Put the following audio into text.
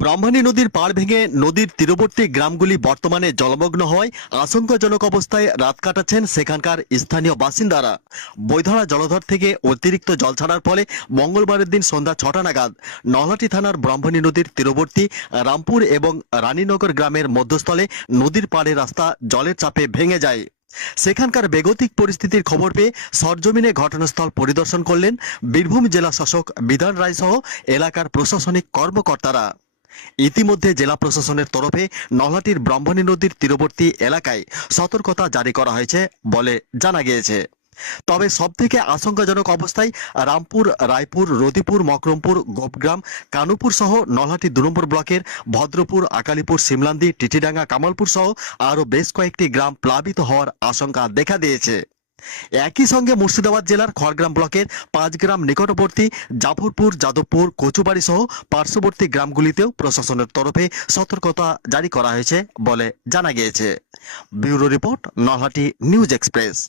ব্রাহ্মণী নদীর পাড় ভেঙে নদীর তীরবর্তী গ্রামগুলি বর্তমানে জলমগ্ন হওয়ায় আশঙ্কাজনক অবস্থায় রাত কাটাচ্ছেন সেখানকার স্থানীয় বাসিন্দারা। বৈধরা জলধর থেকে অতিরিক্ত জল ছাড়ার ফলে মঙ্গলবারের দিন সন্ধ্যা ছটা নাগাদ নলহাটি থানার ব্রাহ্মণী নদীর তীরবর্তী রামপুর এবং রানীনগর গ্রামের মধ্যস্থলে নদীর পাড়ে রাস্তা জলের চাপে ভেঙে যায়। সেখানকার বেগতিক পরিস্থিতির খবর পেয়ে সরজমিনে ঘটনাস্থল পরিদর্শন করলেন বীরভূম জেলা শাসক বিধান রায় সহ এলাকার প্রশাসনিক কর্মকর্তারা। ইতিমধ্যে জেলা প্রশাসনের তরফে নলহাটির ব্রাহ্মণী নদীর তীরবর্তী এলাকায় সতর্কতা জারি করা হয়েছে বলে জানা গিয়েছে। তবে সবথেকে আশঙ্কাজনক অবস্থায় রামপুর, রায়পুর, রদিপুর, মকরমপুর, গোপগ্রাম, কানুপুর সহ নলহাটি দু নম্বর ব্লকের ভদ্রপুর, আকালিপুর, সিমলান্দি, টিটিডাঙ্গা, কামালপুর সহ আরও বেশ কয়েকটি গ্রাম প্লাবিত হওয়ার আশঙ্কা দেখা দিয়েছে। একই সঙ্গে মুর্শিদাবাদ জেলার খড়গ্রাম ব্লকের পাঁচ গ্রাম নিকটবর্তী জাফরপুর, যাদবপুর, কচুবাড়ি সহ পার্শ্ববর্তী গ্রামগুলিতেও প্রশাসনের তরফে সতর্কতা জারি করা হয়েছে বলে জানা গিয়েছে। Bureau report, Nalhati news express.